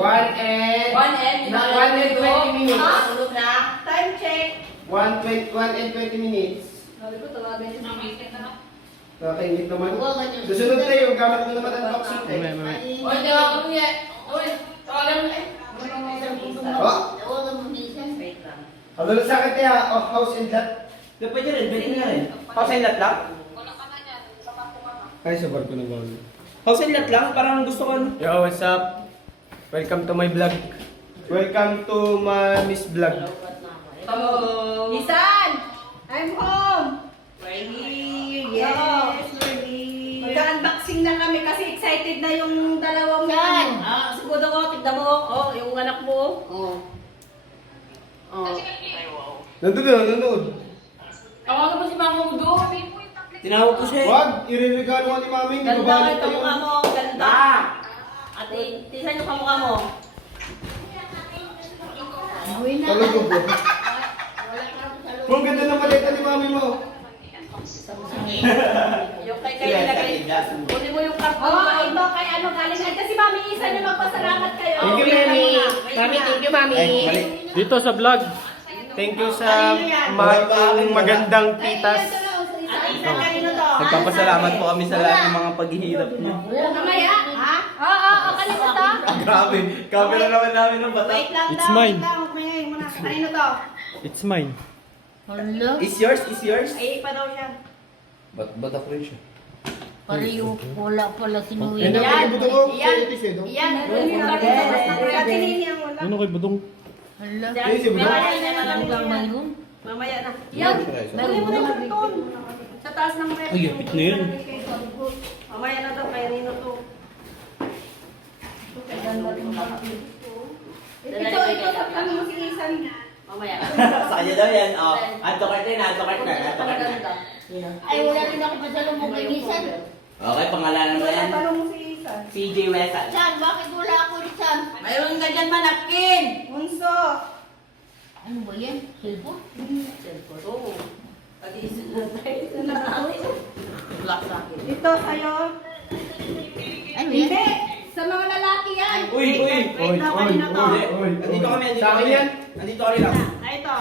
1 and 20 minutes. Tulog na. Time check. 1 and 20 minutes. Nakaingit naman. Susunod tayo, gamit mo naman ang toxic tayo. Oy, tawa ko niya. Oy, tawagan mo eh. Oh, Wait lang. halo sa akin kaya, house and lot. Pwede rin, pwede nga rin. House and lot lang? Ay, sa barko na bago. House and lot lang? Parang gusto ko. Yo, what's up? Welcome to my vlog. Welcome to my Miss Vlog. Hello. Lisan! I'm home! Ready? Yes, ready. Mag-unboxing na kami kasi excited na yung dalawang yan. Siguro ko, tignan mo. Oh, yung anak mo. Oh. Oh. Nandun na, nanonood. Tawagan mo si Mama mo doon. Tinawag ko siya eh. Wag, iririgalo ka ni Mami. Hindi ko Ganda balik ang kamukha mo. Ganda. Ate, tisan yung kamukha mo. Talaga po. Bro, ganda ng maleta ni Mami mo. Yung kay ilagay. Kunin mo yung karton. Oh, ito kay ano galing. Ay, kasi Mami Isa niyo magpasalamat kayo. Thank you, Mami. Mami, thank you, Mami. Dito sa vlog. Thank you sa magandang titas. Kanino to? Nagpapasalamat po kami sa lahat ng mga paghihirap niyo. Mamaya, ha? Oo, kanino to? Grabe, camera naman namin ng bata. Wait lang It's daw, mine. wait lang. May muna. Kanino to? It's mine. Is yours? Is yours? Ay, pa daw yan. Ba't ako rin siya? Pareho wala pala sinuwi. Yan, Yan. buto ko. Yan. Itis eh, no? Yan. Katilini ang wala. Ano kay Budong? Hala. Yes, yung buto. Mamaya na lang Ano lang ba mayroon? Mamaya na. Yan. Kunin mo na yung karton. Sa taas ng ref. Ay, yapit na yan. Mamaya na daw, kaya nino to. Ito, sa kami mo si Isan. Mamaya. Sa kanya daw yan. Oh, ato card na, ato card na, ato card na. Ay, wala rin ako pasalubong kay Nisan. Okay, pangalanan mo yan. Tanong mo si Isan. CJ Wesa. San, bakit wala ako Nisan? Mayroon ka dyan manapkin. Bunso. Ano ba yan? Cellphone? Cellphone. Oo. Pag-iisip na tayo. Black sa akin. Ito sa'yo. Ano yan? Hindi. Sa mga lalaki yan. Uy, uy! Wait lang, kanino to? Andito kami, andito Sa akin kami. yan. Andito kami lang. Ah, ito.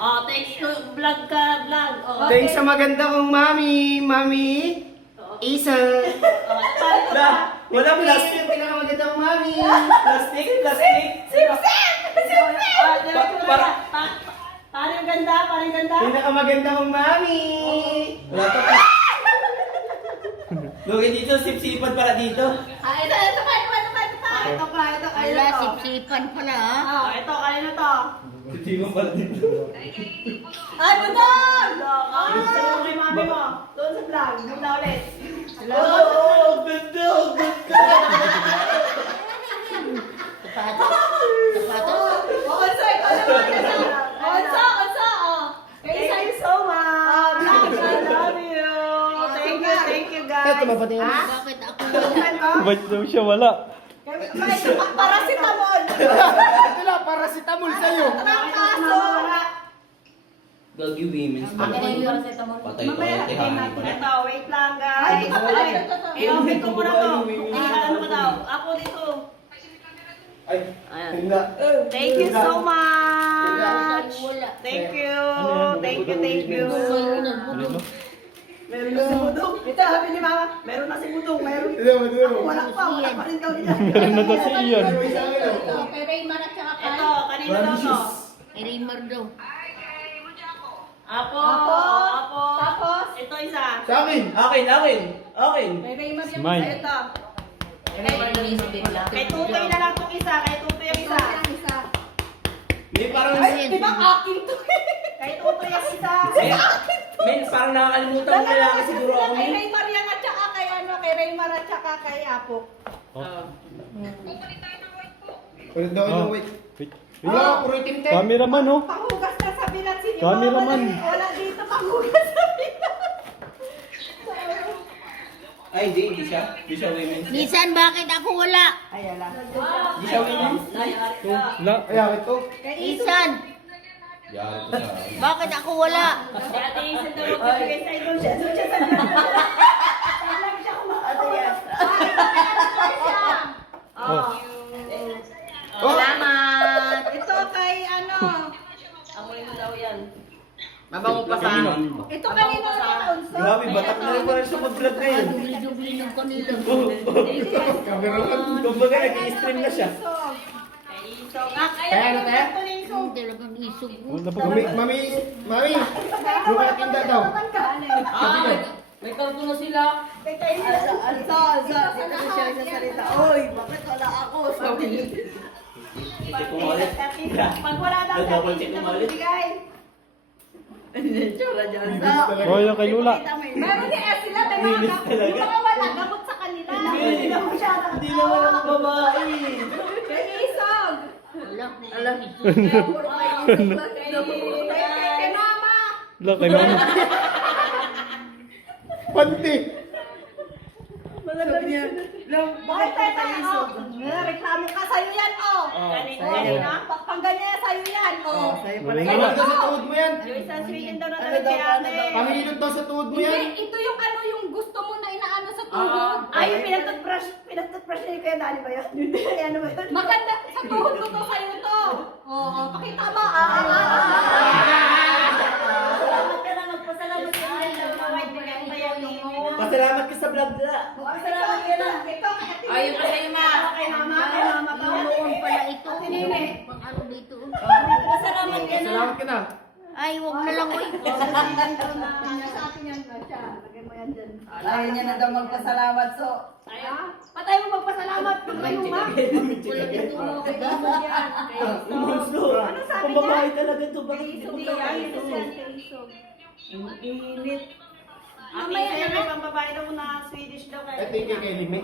Oh, thanks to vlog ka, vlog. Oh. Thanks sa maganda kong Mami. Mami. Isa. Wala, wala plastic. Yung pinakamaganda kong Mami. Plastic, plastic. Paano yung ganda? Paano yung ganda? Pinakamaganda kong Mami. Wala to pa. Look, dito, sip-sipan para dito. Ah, ito pa. Ito pa. Wala, sipsipan pala ha. Oh, ito, kanino to? Sip-sipan para dito. Ay, budong! Sabi mo kay mami mo. Doon sa vlog. Doon na ulit. Oh, ganda, ganda. Sapatos. Sapatos. Onso, ikaw naman. Onso. Thank you so much. Vlog, I love you. Thank you guys. Bakit ako wala? Ba't daw siya wala? Paracetamol. Ito lang, paracetamol sa'yo. Ang kaso. Gagi women's Akin na yun. Patay ko Mamaya, yung natin tihahin. natin ito. Wait lang, guys. I-open ko muna to. Ano ko daw? Ako dito. Ay, Ayan. hindi. Thank you so much. Wala. Thank you. Thank you. Mayroon na Ano budong. ba? Meron na si Budong. Ito, sabi ni Mama, meron na si Budong. Meron. Ito, ito. Ako, wala pa rin daw niya. Ano na kasi iyan? Ito, kay Raymar at saka kay... Ito, kanino daw to? Kay Raymar daw. Apo. Tapos, ito isa. Sa akin. Akin. May Raymar yung Mine. isa. Ito. Kay Tutoy na lang itong isa. Kay Tutoy yung isa. May parang... Ay, di ba akin to? Kay Tutoy yung isa. Men, parang nakakalimutan mo na lang siguro ako. Kay Men. Raymar yan at saka kay ano, kay Raymar at saka kay Apo. Ulit daw, Oh. wait. Wait. Wala, puro itim tayo. Cameraman oh. Panghugas na sa bilat si Cameraman. Wala dito panghugas sa bilat. Ay, hindi siya. Hindi siya women's. Nisan, bakit ako wala? Ay, ala. Hindi siya women's. Wala. Kaya ito. Nisan, Yari ko siya. bakit ako wala? Dati isa daw magbibigay sa doon siya. Doon siya sa Saan lang siya kumakato yan? Oh. Mabango pa sa amin. Ito kanina na unso. Grabe, batak na rin pala siya mag-vlog ngayon. Dubli-dubli ng kanila. Kumbaga, nag-i-stream na siya. Kaya na tayo? Ang talagang isog. Wala pa Mami, kami. mami, lumaking tinda daw. May karto na sila. Oy, bakit wala ako? Sabi niya. Check mo ulit. Pag wala daw sa Double atin, check hindi mo na ulit. magbigay. Oh, yung kay Lula. Meron din sila, may mga yung mga wala, gamot sa kanila. Hindi na masyadong Hindi naman ako babae. Kay Isog. Wala. Kay Mama. Wala kay Mama. Panti. Bakit tayo? Reklamo ka sa'yo yan, oh. Kanina, pang ganyan sa'yo yan, oh. Pamilot daw sa tuhod mo yan. Yung isang swingin daw na talaga kay ate. Pamilot daw sa tuhod mo yan. Hindi, ito yung ano yung gusto mo na inaano sa tuhod. Ay, pinatutbrush niya kaya dali ba yun? Hindi, ano ba yun? Maganda, sa tuhod ko to sa'yo to. Oo, pakita mo. Salamat ka na, magpasalamat ka na. Pasalamat ka sa vlog na. Salamat ka na. Ito, Ayun pa sa'yo, ma. kay mama, Noon pala ito. Sinini. Pang ano dito. Pasalamat ka na. Salamat ka na. Ay, wag na lang. Uy. Sa akin yan ba siya? Lagay mo yan dyan. Ayaw niya na daw magpasalamat, so. Patay mo magpasalamat. Patay mo ma. Gusto. Ano sabi Kung niya? babae talaga ito, bakit Isog hindi yan. babae Isog ito? yan. Isog. Init. Mamaya na may pambabae daw na Swedish daw. Ito yung kay Kelly, me.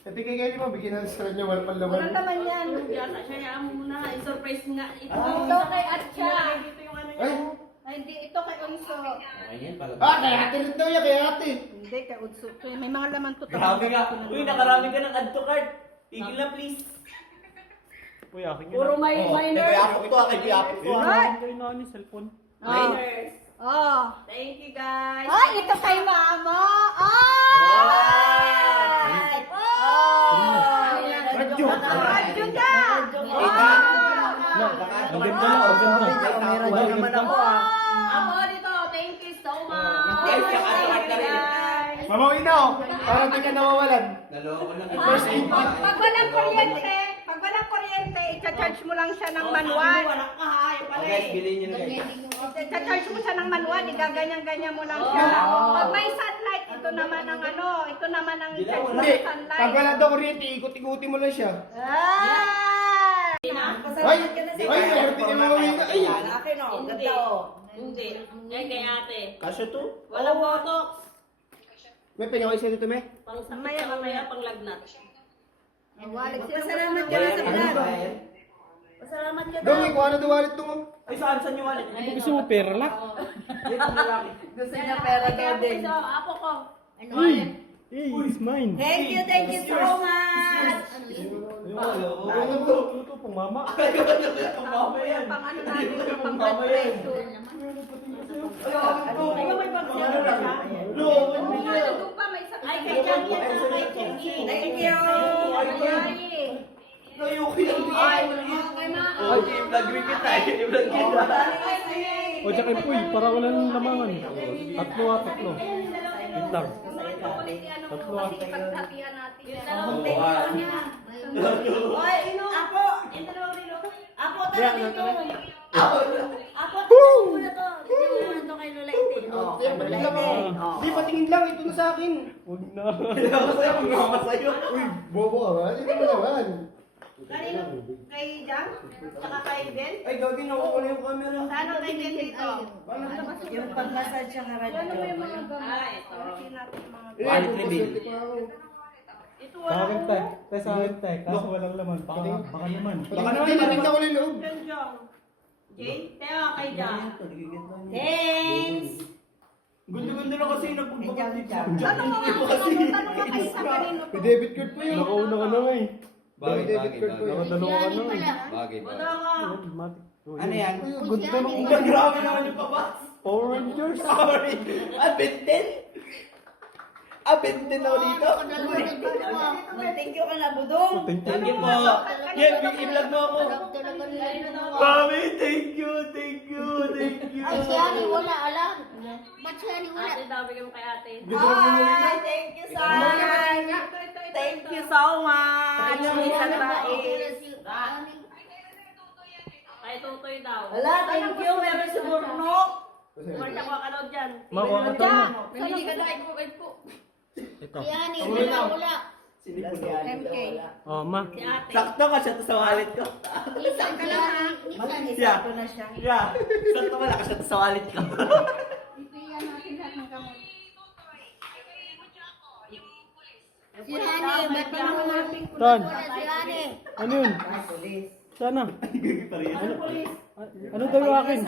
Ito yung kay Kelly mo, bigyan natin sa kanya walang Walang panlaman. naman yan. Yata siya yan muna. I-surprise nga. Ito. Ito kay Atcha. Dito yung ano Ay, niya. Ay, hindi. Ito kay Unso. Ayan pala. kay ate rin daw yan, kay ate. Hindi, kay Unso. May mga laman to. Grabe ka. Uy, nakarami ka ng add to cart. Tigil na please. Uy, akin yun. Puro may minor. Kay Apok to, kay Apok to. Right. Kay Nani, cellphone. Minors. Oh. Thank you, guys. Ay, ito kay Mama. Ay! Radyo. Radyo na! Ang ganda na, ang ganda. May radyo naman ako, ah. Ako dito. Thank you so much. Guys, kakasakat ka rin. Mamawin na ako, para di ka nawawalan. Naloko lang. First aid kit. Pag walang kuryente, i-charge mo lang siya ng manual. Oh, guys, bilhin nyo na guys. I-charge mo siya ng manual, igaganyan-ganyan mo lang siya. Pag may sunlight, ito naman ang ano, ito naman ang i-charge mo Hindi, ng sunlight. pag wala daw kuryente, ikot-ikuti mo lang siya. Ah! Ay, ay, kuryente ka mamawin na. Ay, Akin, oh. Ganda, oh. Hindi. Yan kay ate. Kasya to? Walang botox. may pinakay sa'yo dito, me? Pang sakit sa mamaya pang lagnat. Pasalamat ka na sa vlog. Pasalamat ka Daw, daw. may kuha na daw wallet to mo. Ay, saan yung wallet? Ano gusto mo, pera lang? Dito na lang. Gusto niya pera daw din. Apo ko. Ano Uy! yan? Hey, it's mine. Thank you so much. Ito, pang mama. Mama yan. Pang ano natin, pang Mama blood yan. pressure. Ay, may vaccine ka siya? Loko Oo, niya. nandun pa, may sakit. Ay, kay Jan yan, kay Chengi. Thank you. Ayoko yan. Ay, kay Ma. Okay, vlog rin kita. I-vlog kita. O, tsaka Puy, para wala nang lamangan. Tatlo. Wait lang. Tatlo ah. Kasi pagkatian natin. Oy, Apo. Apo, tara dito. Apo, tingnan mo na to. Tingnan mo na to kay Lola Ite. Oh, kay Lola Ite. Oh. Di, patingin lang, ito na sa akin. Huwag na. Mama sa'yo. Uy, bobo ka ba? Hindi mo naman. Kanino? Kay Jan? Tsaka kay Ben? Ay, gagawin ako ko yung camera. Saan kay Ben dito? Yung pag-massage siya nga radyo. Ano ba yung mga gamot? Ito. Natin yung mga Eh, Wallet reveal. swerte pa ako. Ito Sa akin, tay. Tay, sa akin, tay. Kaso walang laman. Baka naman. Baka naman narinig ako ng loob. Jan Jong. Jay? Kaya kay Jan. Thanks. Gundo-gundo na kasi nagpagbagat dito. Tanong mo nga kayo sa kanino to? May debit card po yun. Nakauna ka na nga eh. May debit card po yun. Nakadalawa ka na eh. Bagay Wala ka. Automatic. Ano yan? Ganda ng Grabe naman yung pabas. Power Rangers. Sorry. Ah, Benten? Ah, Benten ako dito? Dalawa na dalawa. thank you ka na, Budong. Thank you po. Yeah, i-vlog mo ako. Alam talaga nila ginawa. Mami, thank you, thank you, thank you. Ay, si Ani wala, alam. Ba't si Ani wala? Ate daw, bigyan mo kay ate. Hi, thank you, son. Thank you so much. Minsan Rais. Ani. Kay Tutoy daw. Wala, thank you. Meron si Burnok. Marta ko ka daw dyan. Makuha ka to na. Namili ka na kay Bukay po. Ito. Si Ani, wala. MK. Oh, ma. Si ate. Sakto ka siya sa wallet ko. Isan ka lang, ha? Isan. Yeah. Ko na siya. Yeah. Sakto wala ka siya sa wallet ko. Ipiyan natin lahat ng kamay. Si Ani, ba't di mo na? Tan, Wala si Ani. ano yun? Sana. Ano daw yung akin?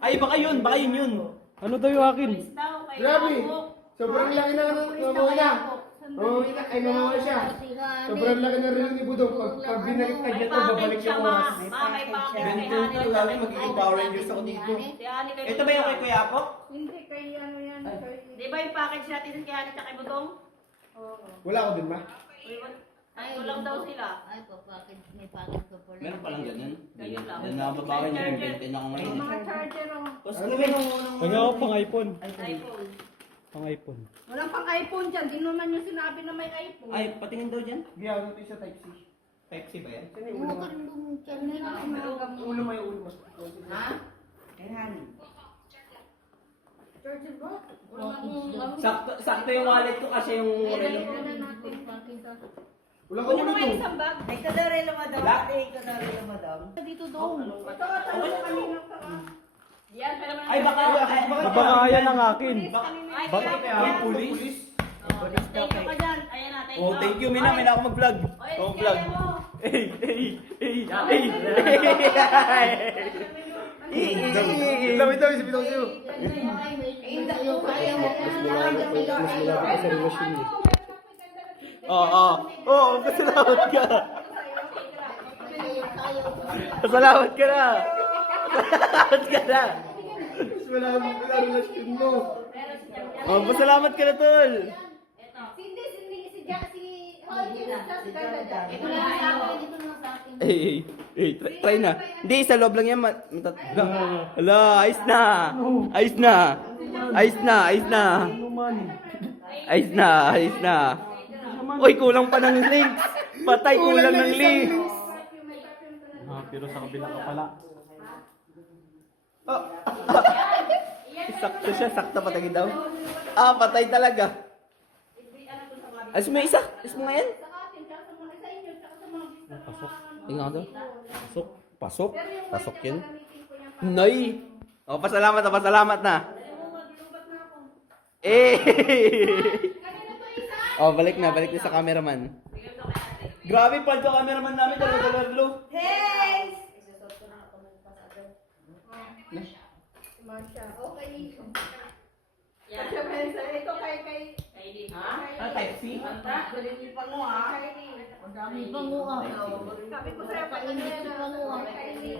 Ay, baka yun yun. Ano daw yung akin? Daw, kay Grabe! Bukok. Sobrang laki na mamawala. Mamawala ay mamawala siya. Si Ani. Sobrang laki na rin ni Budong. Pag binaliktad niya to, babalik siya, yung ma. oras. Ma, may package kay Ganito Hani. ko lagi magiging Power Rangers ako dito. Si Hani kay Ito ba yung kay Kuya Apo? Hindi, kay ano yan. Di ba yung package natin kay Hani tsaka kay Budong? Wala ako dun, ma. Ay, lang daw sila. Ay, papakit. May pakit ko pala. Meron palang ganun. Ganyan lang. Yan na babawi niya yung benten ako ngayon. Mga charger oh. Ano ba yung Kaya ako pang iPhone. iPhone. Pang iPhone. Walang pang iPhone dyan. Di naman yung sinabi na may iPhone. Ay, patingin daw dyan. Hindi ako dito sa Type-C. Type-C ba yan? Huwag ka nung tiyan nila. Ulo mo yung ulo mo. Ha? Kailan? Charger ba? Sakto yung wallet ko kasi yung relo. Wala ka Kunin ulo mo kayo to. isang bag. Ay, kadarelo, madam. Ate, kadarelo, madam. Dito doon. Ito, kanina pa. Yan, pero Ay, baka Baka yan ang akin. Ay, Baka- kaya yung pulis. Thank you ka dyan. Ayan na, thank you. Oh, thank you, Mina. May na ako mag-vlog. Oy, Ako kaya vlog. mo. Ito, isipin ko sa'yo. Oo. Pasalamat ka. Pasalamat ka na. Pasalamat ka na. Wala mo relasyon mo. Oh, pasalamat ka na, tol. Si Jack, si Holly, Ito lang sa akin. Ito lang sa akin. Try na. Hindi, sa loob lang yan. Hala, ayos na. Ayos na. Ayos na, ayos na. Ano man? Ayos na, ayos na. Uy, kulang pa ng links. Patay, kulang ng links. Ah, pero sa kabila ka pala. Sakto siya, sakto patay daw. Ah, patay talaga. Ayos mo yung isa? Ayos mo nga yan? Pasok. Tingnan ko daw. Pasok. Pasok? Pasok yun? Nay! Oh, pasalamat na. Eh! Oh, balik na sa cameraman. Grabe, paldo cameraman namin, dalawa-dalawa. Hey! Marsha. Okay. Yan. Ito kay Kylie. Ha? Type C? Galing pa mo, ha? Dami pang uha. Sabi ko sa'yo, Kainit ko pang uha. Kylie.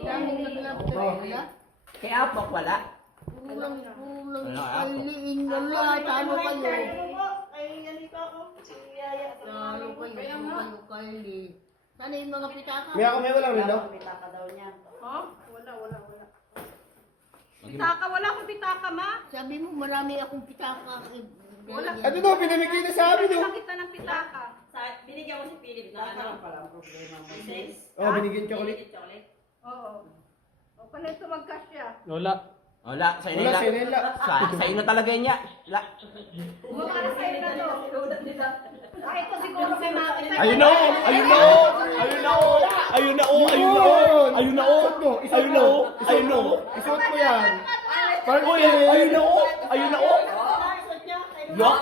Dami naglapit. Wala. Kay Apok, wala? Kulang. Wala, Kailiin wala. Talo kayo. Ay, ganito ako. Si Yaya. Talo kayo. Kaili. Sana yung mga pitaka. May ako, may walang relo. Pitaka daw niya. Wala. Pitaka, wala akong pitaka, ma. Sabi mo marami akong pitaka. Wala. Ito to, pinamigay na sa amin, oh. Wala kita ng pitaka. Binigyan mo si Philip na ano? Pala ang problema mo. Oh, binigyan ka ulit. Chocolate. Oo. O, paano ito magkasya? Wala. Wala, sa'yo Wala, na. sinela. Sa'yo na talaga yun niya. La. Para sa'yo na to. Ay, ito siguro kay mami. Ayun na oh! Ayun na oh! Ayun na oh! Ayun na oh! Ayun na oh! Ayun na oh! Ayun na oh! Ayun na oh! Isuot mo yan. Parang Uy, ayun na oh! Ayun na oh! Ya!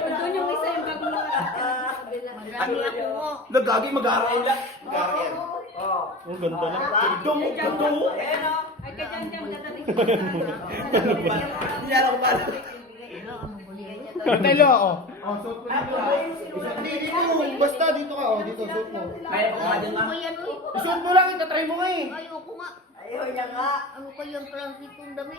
Doon yung isa yung bago mo. Marami ako. Nagagi mag-aaral la. Mag-aaral. Ang ganda lang. Ganda mo! Ganda mo! Ay, kaya dyan gagaling. Hindi alam ko ba? Telo, oh. Oh, suot mo dito. Dito, basta dito ka, oh. Dito, suot mo. Kaya ko nga dyan nga. Ano yan? Isuot mo lang, itatry mo nga eh. Ayoko nga. Ayaw niya nga. Ano kayang klaseng damit?